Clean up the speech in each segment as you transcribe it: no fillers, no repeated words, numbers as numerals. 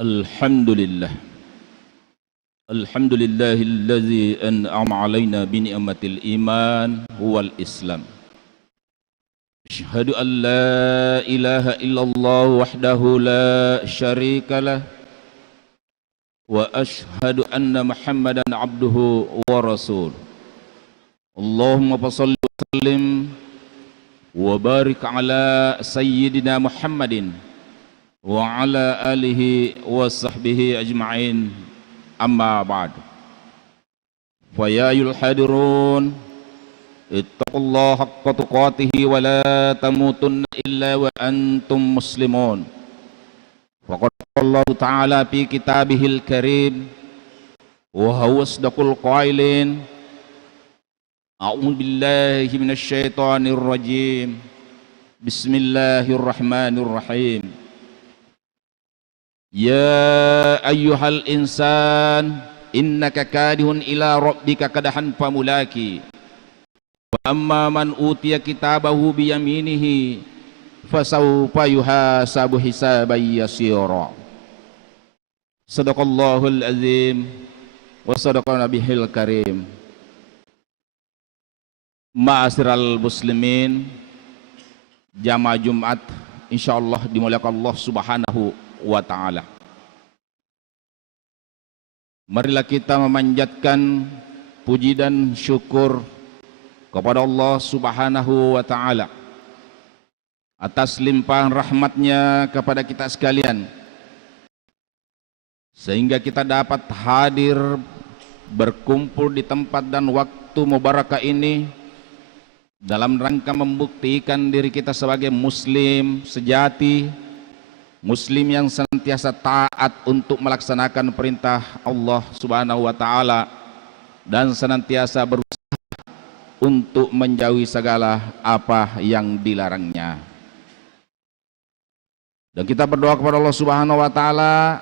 Alhamdulillah. Alhamdulillahilladzi an'ama alaina bi ni'matil iman wal Islam. Asyhadu an la ilaha illallah wahdahu la syarikalah wa asyhadu anna Muhammadan abduhu wa rasul. Allahumma shalli wa sallim wa barik ala sayyidina Muhammadin wa ala alihi wa sahbihi ajma'in. Amma ba'd. Fa ya ayyuhal hadirun ittaqullaha haqqa tuqatih wa la tamutunna illa wa antum muslimun. Faqad qala Allah ta'ala fi kitabihil karim wa huwa asdaqul qailin. A'udzu billahi minasy syaithanir rajim. Bismillahirrahmanirrahim. Ya ayyuhal insan innaka kadihun ila rabbika kadahan famulaki wa amma man utiya kitabahu biyaminihi fasawfa yuhasabu hisaban yasira. Sadaqallahul azim wa sadaqa nabiyil karim. Ma'asyiral muslimin, jamaah Jumat insyaallah dimuliakan Allah Subhanahu wa ta'ala. Marilah kita memanjatkan puji dan syukur kepada Allah Subhanahu wa ta'ala atas limpahan rahmatnya kepada kita sekalian, sehingga kita dapat hadir berkumpul di tempat dan waktu mubarakah ini dalam rangka membuktikan diri kita sebagai muslim sejati, muslim yang senantiasa taat untuk melaksanakan perintah Allah Subhanahu wa ta'ala dan senantiasa berusaha untuk menjauhi segala apa yang dilarangnya. Dan kita berdoa kepada Allah Subhanahu wa ta'ala,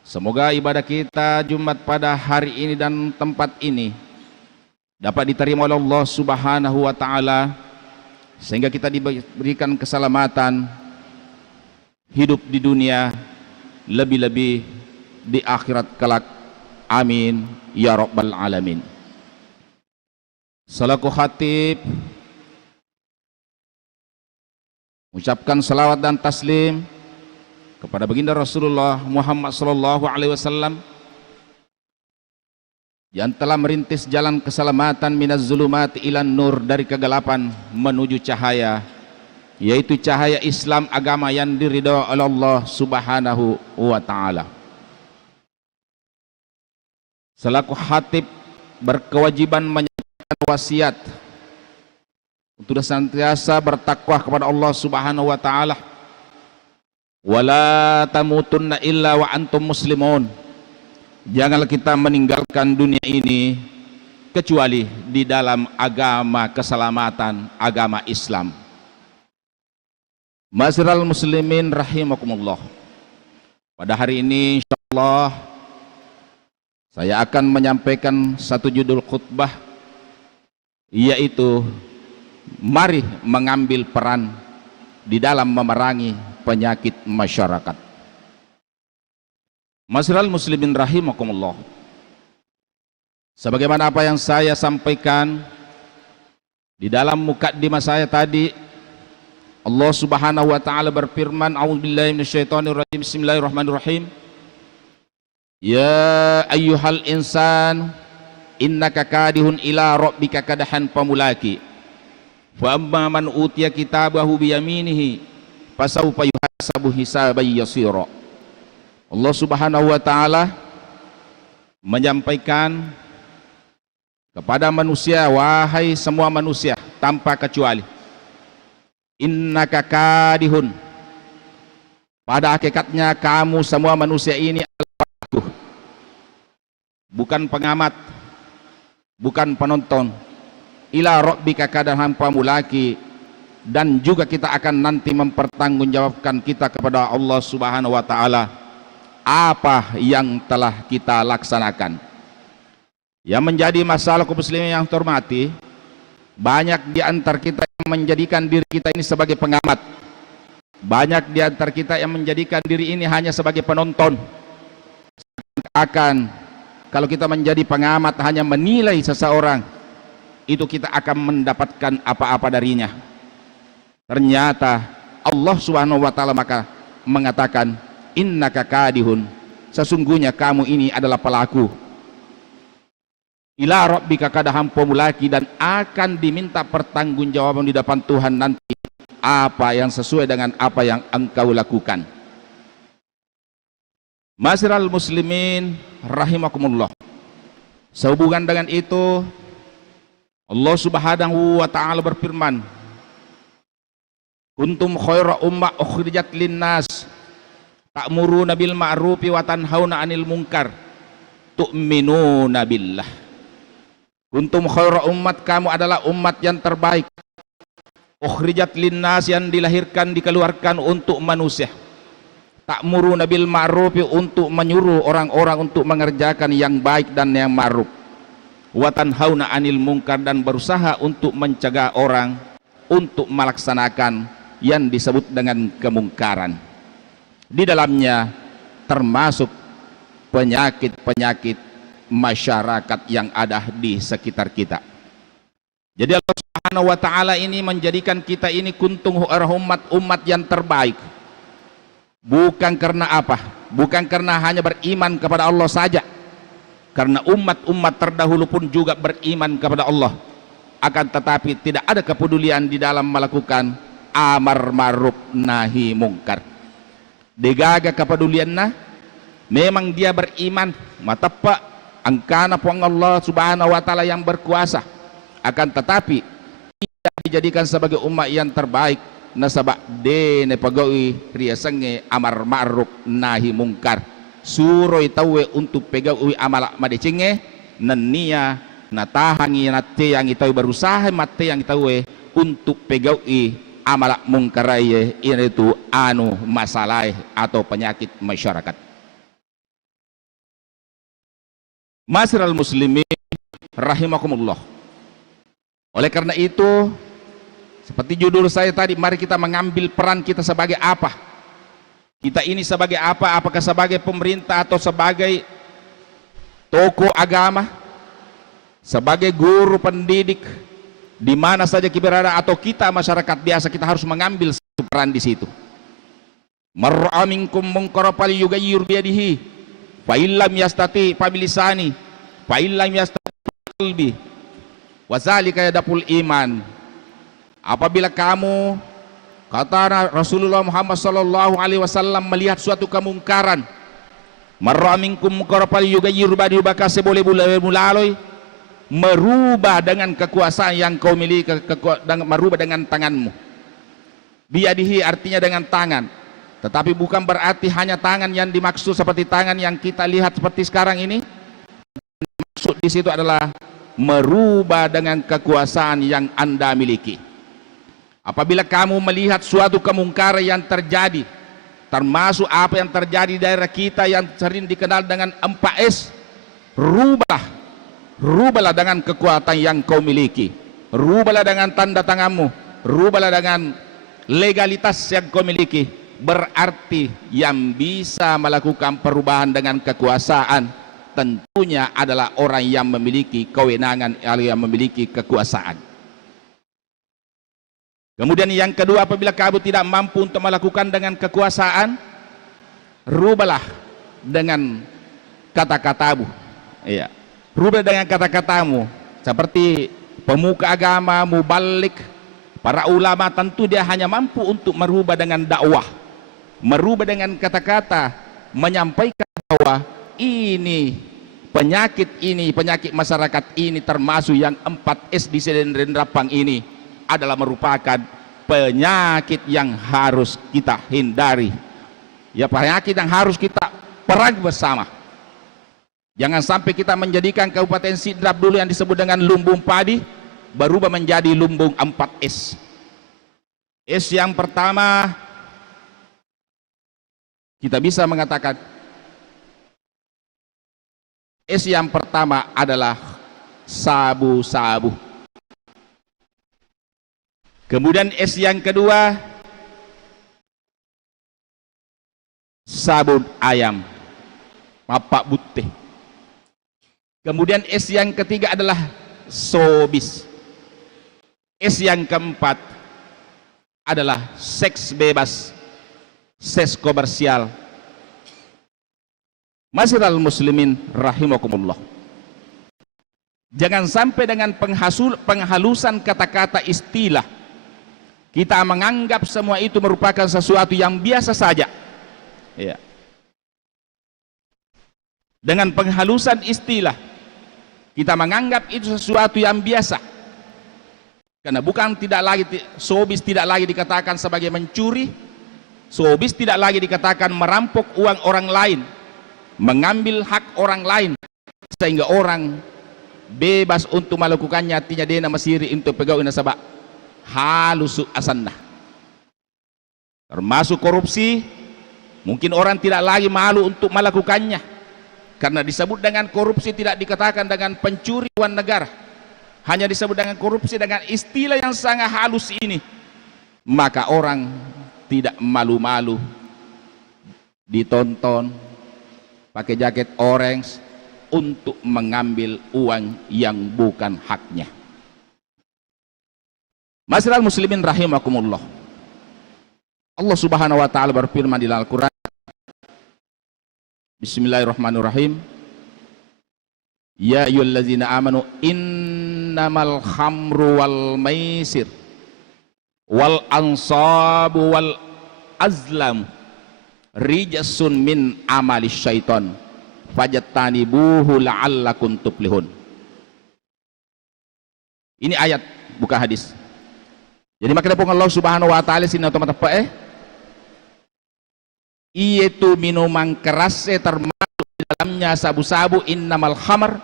semoga ibadah kita Jumat pada hari ini dan tempat ini dapat diterima oleh Allah Subhanahu wa ta'ala, sehingga kita diberikan keselamatan hidup di dunia, lebih-lebih di akhirat kelak. Amin ya rabbal alamin. Selaku khatib ucapkan salawat dan taslim kepada baginda Rasulullah Muhammad sallallahu alaihi wasallam yang telah merintis jalan keselamatan minaz zulumati ilan nur, dari kegelapan menuju cahaya, yaitu cahaya Islam, agama yang diridhai oleh Allah Subhanahu wa ta'ala. Selaku khatib berkewajiban menyampaikan wasiat untuk senantiasa bertakwa kepada Allah Subhanahu wa ta'ala. Wala tamutunna illa wa antum muslimun. Janganlah kita meninggalkan dunia ini kecuali di dalam agama keselamatan, agama Islam. Ma'asyiral muslimin rahimakumullah. Pada hari ini insyaallah saya akan menyampaikan satu judul khutbah, yaitu mari mengambil peran di dalam memerangi penyakit masyarakat. Ma'asyiral muslimin rahimakumullah. Sebagaimana apa yang saya sampaikan di dalam mukaddimah saya tadi, Allah Subhanahu wa ta'ala berfirman, a'udzubillahi minasyaitonirrajim, bismillahirrahmanirrahim. Ya ayyuhal insan innaka kadihun ila rabbika kadahan famulaki fa amma man utiya kitabahu biyaminihi fasawfa yuhasabu hisaban yasira. Allah Subhanahu wa ta'ala menyampaikan kepada manusia, wahai semua manusia tanpa kecuali, innaka kadihun, pada hakikatnya kamu semua manusia ini adalah aku, bukan pengamat, bukan penonton, ila rabbika kadahan famulaki, dan juga kita akan nanti mempertanggungjawabkan kita kepada Allah Subhanahu wa ta'ala apa yang telah kita laksanakan. Yang menjadi masalah kaum muslimin yang terhormati, banyak di antara kita yang menjadikan diri kita ini sebagai pengamat, Banyak di antara kita yang menjadikan diri ini hanya sebagai penonton. Akan kalau kita menjadi pengamat hanya menilai seseorang, itu kita akan mendapatkan apa-apa darinya. Ternyata Allah Subhanahu wa taala maka mengatakan, innaka kadihun, sesungguhnya kamu ini adalah pelaku, ila rabbika kadaham pomulaki, dan akan diminta pertanggungjawaban di depan Tuhan nanti apa yang sesuai dengan apa yang engkau lakukan. Masiral muslimin rahimakumullah. Sehubungan dengan itu, Allah Subhanahu wa taala berfirman, kuntum khaira ummah ukhrijat linnas ta'muruna bil ma'rufi wa tanhauna 'anil munkar tu'minuna billah. Kuntum khaira ummat, kamu adalah umat yang terbaik, ukhrijat linnas, yang dilahirkan dikeluarkan untuk manusia, ta'muruna bil ma'rufi, untuk menyuruh orang-orang untuk mengerjakan yang baik dan yang ma'ruf, wa tanhauna 'anil munkar, dan berusaha untuk mencegah orang untuk melaksanakan yang disebut dengan kemungkaran. Di dalamnya termasuk penyakit-penyakit masyarakat yang ada di sekitar kita. Jadi Allah Subhanahu wa taala ini menjadikan kita ini kuntum umat yang terbaik. Bukan karena apa? Bukan karena hanya beriman kepada Allah saja. Karena umat-umat terdahulu pun juga beriman kepada Allah. Akan tetapi tidak ada kepedulian di dalam melakukan amar ma'ruf nahi mungkar. Degaga kepedulianna, memang dia beriman, matapa angkana pong Allah Subhanahu wa taala yang berkuasa. Akan tetapi tidak dijadikan sebagai umat yang terbaik nasabak dene pagawi riasange amar ma'ruf nahi mungkar. Suroi tawe untuk pegawi amal madecenge nania natahangi nate yang itawe berusaha mate yang itawe untuk pegawi amal mungkaraye, itu anu masalah atau penyakit masyarakat. Masiral muslimin rahimakumullah. Oleh karena itu, seperti judul saya tadi, mari kita mengambil peran kita sebagai apa? Kita ini sebagai apa? Apakah sebagai pemerintah atau sebagai tokoh agama, sebagai guru pendidik, di mana saja kita berada, atau kita masyarakat biasa, kita harus mengambil satu peran di situ. Mar'a minkum munkara falyughayyir biyadihi, fa illam yastati fa bilisani, fa illam yastati qalbi, wa zalika yadapul iman. Apabila kamu, kata Rasulullah Muhammad sallallahu alaihi wasallam, melihat suatu kemungkaran, mar'a minkum munkara falyughayyir biyadihi, maka boleh mulaloi merubah dengan kekuasaan yang kau miliki, merubah dengan tanganmu. Biyadihi artinya dengan tangan, tetapi bukan berarti hanya tangan yang dimaksud seperti tangan yang kita lihat seperti sekarang ini. Maksud di situ adalah merubah dengan kekuasaan yang Anda miliki. Apabila kamu melihat suatu kemungkaran yang terjadi, termasuk apa yang terjadi di daerah kita yang sering dikenal dengan 4S, rubahlah dengan kekuatan yang kau miliki, rubahlah dengan tanda tanganmu, rubahlah dengan legalitas yang kau miliki. Berarti yang bisa melakukan perubahan dengan kekuasaan tentunya adalah orang yang memiliki kewenangan, yang memiliki kekuasaan. Kemudian yang kedua, apabila kamu tidak mampu untuk melakukan dengan kekuasaan, rubahlah dengan kata-katamu. Iya, rubah dengan kata-katamu. Seperti pemuka agama, mubalik, para ulama, tentu dia hanya mampu untuk merubah dengan dakwah, merubah dengan kata-kata, menyampaikan bahwa ini penyakit masyarakat ini, termasuk yang 4S di Sedendrapang ini, adalah merupakan penyakit yang harus kita hindari, ya, penyakit yang harus kita perang bersama. Jangan sampai kita menjadikan Kabupaten Sidrap dulu yang disebut dengan lumbung padi berubah menjadi lumbung 4S. S yang pertama, kita bisa mengatakan S yang pertama adalah sabu-sabu. Kemudian S yang kedua sabun ayam, papak butih. Kemudian S yang ketiga adalah sobis. S yang keempat adalah seks bebas, seks komersial. Masyiral muslimin rahimakumullah. Jangan sampai dengan penghalusan kata-kata istilah kita menganggap semua itu merupakan sesuatu yang biasa saja. Ya. Dengan penghalusan istilah kita menganggap itu sesuatu yang biasa. Karena bukan tidak lagi sobis tidak lagi dikatakan sebagai mencuri, sobis tidak lagi dikatakan merampok uang orang lain, mengambil hak orang lain sehingga orang bebas untuk melakukannya, artinya dia masiri untuk pegawai nasabah halus asanna. Termasuk korupsi, mungkin orang tidak lagi malu untuk melakukannya karena disebut dengan korupsi, tidak dikatakan dengan pencuri uang negara, hanya disebut dengan korupsi dengan istilah yang sangat halus ini. Maka orang tidak malu-malu ditonton pakai jaket orange untuk mengambil uang yang bukan haknya. Masyiral muslimin rahimakumullah. Allah Subhanahu wa taala berfirman di Al-Qur'an, Bismillahirrahmanirrahim. Ya ayyuhallazina amanu innamal khamru wal maisir wal ansabu wal azlam rijsun min amali syaiton fajtanibuhu la'allakum tuflihun. Ini ayat bukan hadis. Jadi makanya pun Allah Subhanahu wa taala sini otomatis itu minuman keras termasuk di dalamnya sabu-sabu, innamal khamr.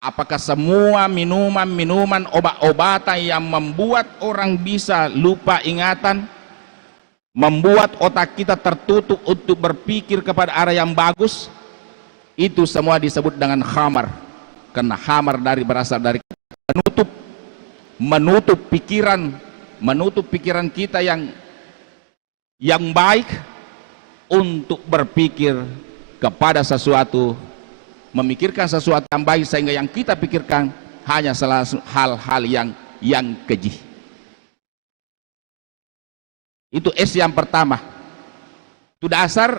Apakah semua minuman obat-obatan yang membuat orang bisa lupa ingatan, membuat otak kita tertutup untuk berpikir kepada arah yang bagus, itu semua disebut dengan khamar. Karena khamar berasal dari menutup pikiran kita yang baik untuk berpikir kepada sesuatu, memikirkan sesuatu yang baik, sehingga yang kita pikirkan hanya hal-hal yang keji. Itu S yang pertama. Itu dasar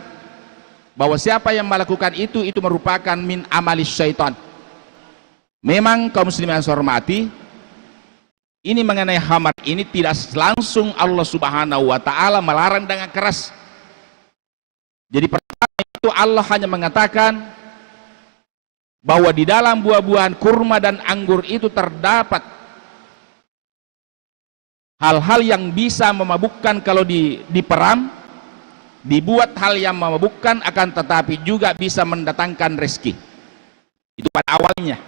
bahwa siapa yang melakukan itu merupakan min amalis syaitan. Memang kaum muslimin yang saya hormati, ini mengenai khamar ini tidak langsung Allah Subhanahu wa taala melarang dengan keras. Jadi pertama itu Allah hanya mengatakan bahwa di dalam buah-buahan kurma dan anggur itu terdapat hal-hal yang bisa memabukkan kalau diperam, dibuat hal yang memabukkan, akan tetapi juga bisa mendatangkan rezeki. Itu pada awalnya.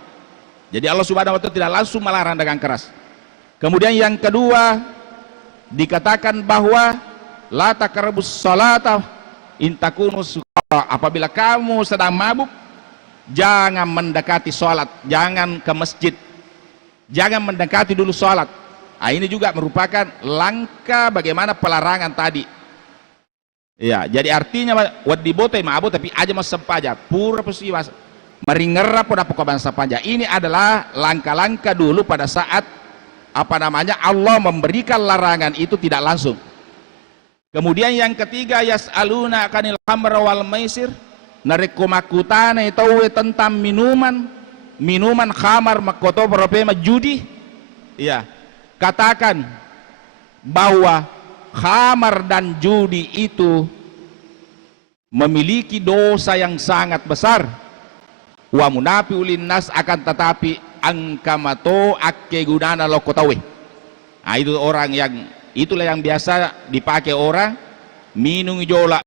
Jadi Allah Subhanahu wa taala tidak langsung melarang dengan keras. Kemudian yang kedua dikatakan bahwa la taqrabus salata in takunu sukara, apabila kamu sedang mabuk jangan mendekati sholat, jangan ke masjid, jangan mendekati dulu sholat. Nah, ini juga merupakan langkah bagaimana pelarangan tadi. Ya, jadi artinya wadi bote mabuk tapi aja mas sempaja pura posiwas meringerap pada pokok bangsa panja. Ini adalah langkah-langkah dulu pada saat Allah memberikan larangan itu tidak langsung. Kemudian yang ketiga, yas'aluna kanil khamr wal maisir, narekumakutane tahu tentang minuman khamar makoto beropema judi. Ya, katakan bahwa khamar dan judi itu memiliki dosa yang sangat besar. Wa munafi ulin nas, akan tetapi angkamato akke gunana lokotawe. Nah, itu orang yang itulah yang biasa dipakai orang minum jola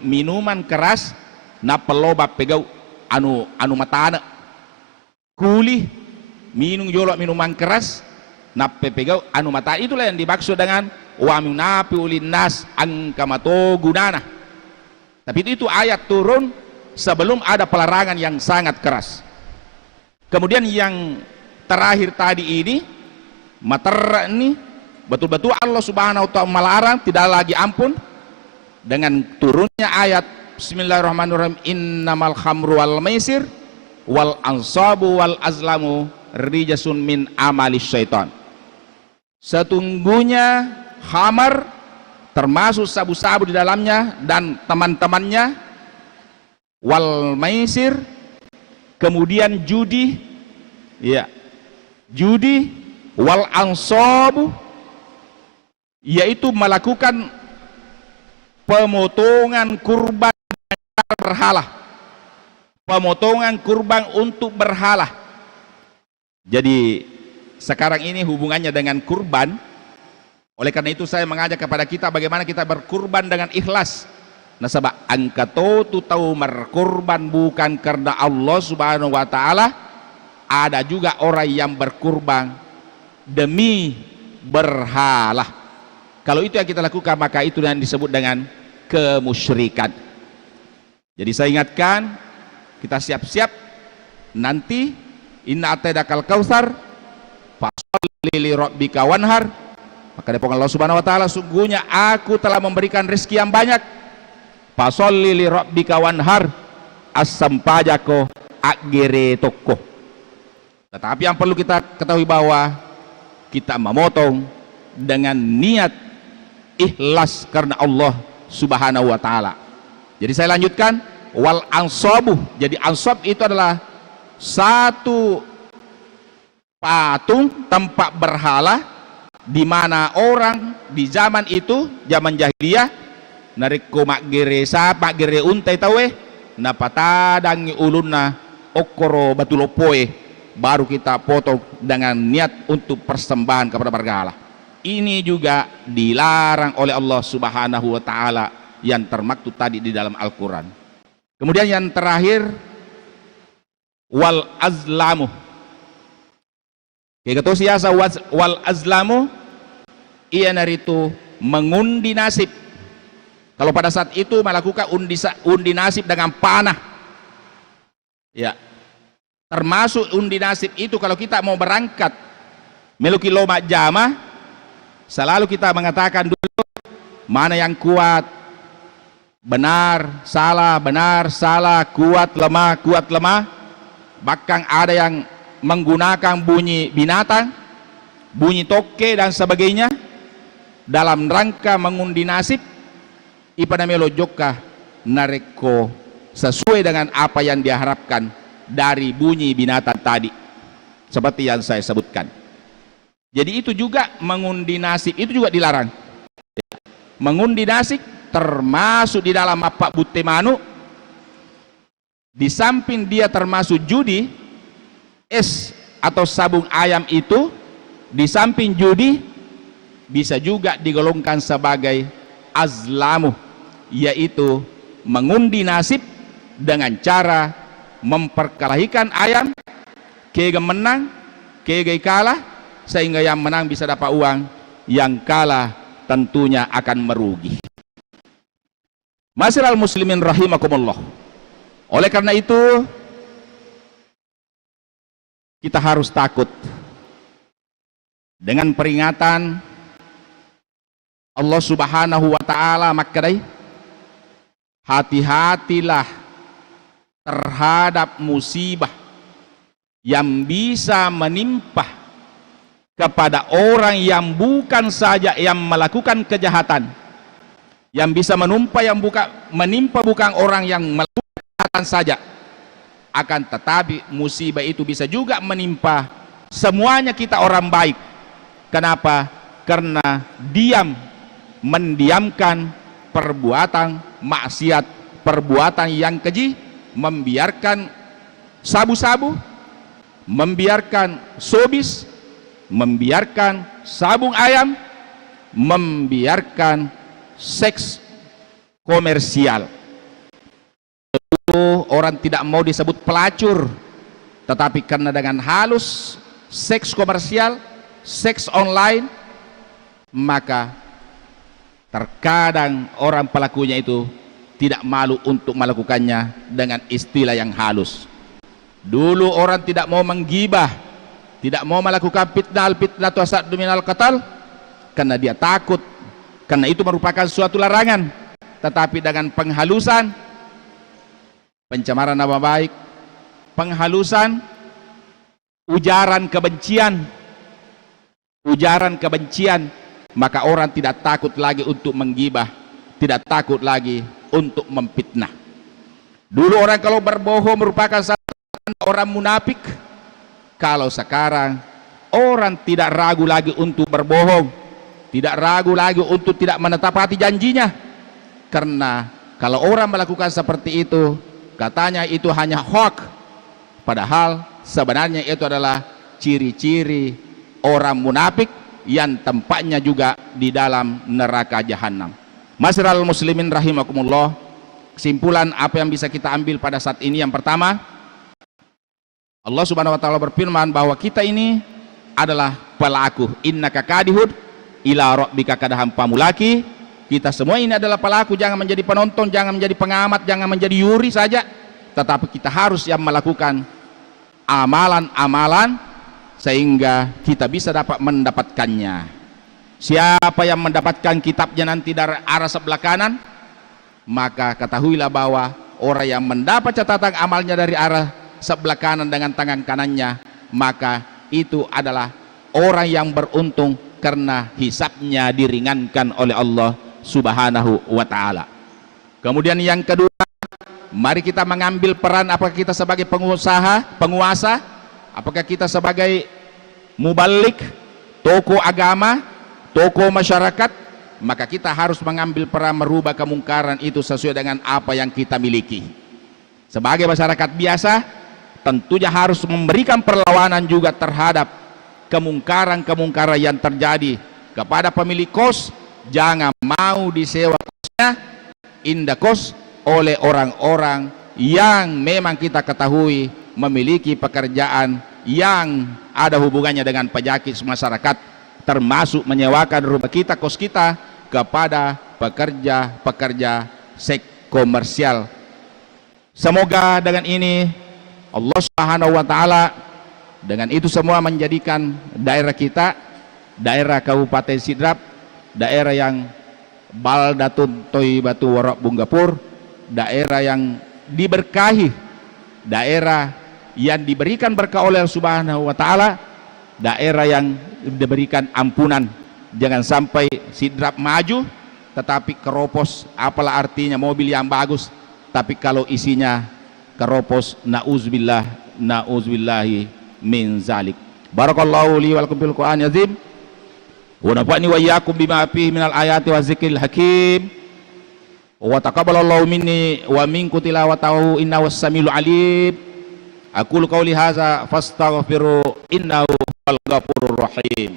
minuman keras na peloba pegau anu matana kuli minum jola minuman keras na pegau anu mata. Itulah yang dimaksud dengan wa munafi ulin nas angkamato gunana. Tapi itu ayat turun sebelum ada pelarangan yang sangat keras. Kemudian yang terakhir tadi ini matera ini betul-betul Allah Subhanahu wa taala melarang, tidak lagi ampun. dengan turunnya ayat Bismillahirrahmanirrahim, innamal khamru wal maisir wal ansabu wal azlamu rijasun min amali syaitan. Setungguhnya khamar termasuk sabu-sabu di dalamnya dan teman-temannya, wal maisir, kemudian judi, ya, judi, wal ansabu, yaitu melakukan pemotongan kurban berhala, pemotongan kurban untuk berhala. Jadi sekarang ini hubungannya dengan kurban. Oleh karena itu saya mengajak kepada kita bagaimana kita berkurban dengan ikhlas. Nah, sebab angkato tu tahu berkurban bukan karena Allah Subhanahu wa taala. Ada juga orang yang berkurban demi berhala. Kalau itu yang kita lakukan, maka itu yang disebut dengan kemusyrikan. Jadi saya ingatkan, kita siap-siap nanti, inna atainakal kautsar fasholli li rabbika wanhar. Maka dari Allah Subhanahu wa taala, sungguhnya aku telah memberikan rezeki yang banyak. Fasholli li rabbika wanhar, asam pajako agere toko. Tetapi yang perlu kita ketahui bahwa kita memotong dengan niat ikhlas karena Allah Subhanahu wa taala. Jadi saya lanjutkan, wal ansabu. Jadi ansab itu adalah satu patung tempat berhala di mana orang di zaman itu, zaman jahiliyah, nariko mak geresa, mak gere untai tawe, napatadangi ulunna okoro batulopoe, baru kita potong dengan niat untuk persembahan kepada berhala. Ini juga dilarang oleh Allah Subhanahu wa taala yang termaktub tadi di dalam Al-Quran. Kemudian yang terakhir, wal azlamu. Kata siasa wal azlamu, ia naritu mengundi nasib. Kalau pada saat itu melakukan undi nasib dengan panah, ya, termasuk undi nasib itu kalau kita mau berangkat meluki loma jama, selalu kita mengatakan dulu mana yang kuat, benar, salah, kuat, lemah. Bahkan ada yang menggunakan bunyi binatang, bunyi toke dan sebagainya dalam rangka mengundi nasib. Ipada melo joka nareko sesuai dengan apa yang diharapkan dari bunyi binatang tadi, seperti yang saya sebutkan. Jadi itu juga mengundi nasib, itu juga dilarang. Mengundi nasib termasuk di dalam apa bute manu. Di samping dia termasuk judi, es atau sabung ayam itu di samping judi bisa juga digolongkan sebagai azlamu, yaitu mengundi nasib dengan cara memperkelahikan ayam, kege menang, kege kalah, sehingga yang menang bisa dapat uang, yang kalah tentunya akan merugi. Masiral muslimin rahimakumullah. Oleh karena itu kita harus takut dengan peringatan Allah Subhanahu wa taala. Makadai hati-hatilah terhadap musibah yang bisa menimpa kepada orang yang bukan saja yang melakukan kejahatan, yang bisa menimpa bukan orang yang melakukan kejahatan saja, akan tetapi musibah itu bisa juga menimpa semuanya kita orang baik. Kenapa? Karena mendiamkan perbuatan maksiat, perbuatan yang keji, membiarkan sabu-sabu, membiarkan sobis, membiarkan sabung ayam, membiarkan seks komersial. Itu orang tidak mau disebut pelacur, tetapi karena dengan halus seks komersial, seks online, maka terkadang orang pelakunya itu tidak malu untuk melakukannya dengan istilah yang halus. Dulu orang tidak mau menggibah, tidak mau melakukan fitnah atau asaddu minal qatal, karena dia takut, karena itu merupakan suatu larangan. tetapi dengan penghalusan pencemaran nama baik, penghalusan ujaran kebencian, maka orang tidak takut lagi untuk menggibah, tidak takut lagi untuk memfitnah. Dulu orang kalau berbohong merupakan orang munafik. Kalau sekarang orang tidak ragu lagi untuk berbohong, tidak ragu lagi untuk tidak menepati janjinya. Karena kalau orang melakukan seperti itu, katanya itu hanya hoax, padahal sebenarnya itu adalah ciri-ciri orang munafik yang tempatnya juga di dalam neraka jahanam. Masyiral muslimin rahimakumullah, kesimpulan apa yang bisa kita ambil pada saat ini, yang pertama, Allah Subhanahu wa taala berfirman bahwa kita ini adalah pelaku. Innaka kadihud ila rabbika kadahan pamulaki. Kita semua ini adalah pelaku, jangan menjadi penonton, jangan menjadi pengamat, jangan menjadi yuri saja, tetapi kita harus yang melakukan amalan-amalan sehingga kita bisa dapat mendapatkannya. Siapa yang mendapatkan kitabnya nanti dari arah sebelah kanan, maka ketahuilah bahwa orang yang mendapat catatan amalnya dari arah sebelah kanan dengan tangan kanannya, maka itu adalah orang yang beruntung karena hisabnya diringankan oleh Allah Subhanahu wa taala. Kemudian yang kedua, mari kita mengambil peran, apakah kita sebagai penguasa, apakah kita sebagai mubalik, tokoh agama, tokoh masyarakat, maka kita harus mengambil peran merubah kemungkaran itu sesuai dengan apa yang kita miliki. Sebagai masyarakat biasa, tentunya harus memberikan perlawanan juga terhadap kemungkaran-kemungkaran yang terjadi. Kepada pemilik kos, jangan mau disewa kosnya indah kos oleh orang-orang yang memang kita ketahui memiliki pekerjaan yang ada hubungannya dengan pajak masyarakat, termasuk menyewakan rumah kita, kos kita kepada pekerja-pekerja seks komersial. Semoga dengan ini Allah Subhanahu wa taala dengan itu semua menjadikan daerah kita, daerah Kabupaten Sidrap, daerah yang baldatun thayyibatu wa rabbun ghafur, daerah yang diberkahi, daerah yang diberikan berkah oleh Allah Subhanahu wa taala, daerah yang diberikan ampunan. Jangan sampai Sidrap maju tetapi keropos. Apalah artinya mobil yang bagus tapi kalau isinya keropos, na'uzubillahi min zalik. Barakallahu li wa lakum bil Qur'anil azim wa nafa'ni wa iyyakum bima fihi minal ayati wa zikril hakim wa taqabbalallahu minni wa minkum tilawatahu innahu was-samiul alim. Aqulu qawli hadza fastaghfiru innahu wal ghafurur rahim.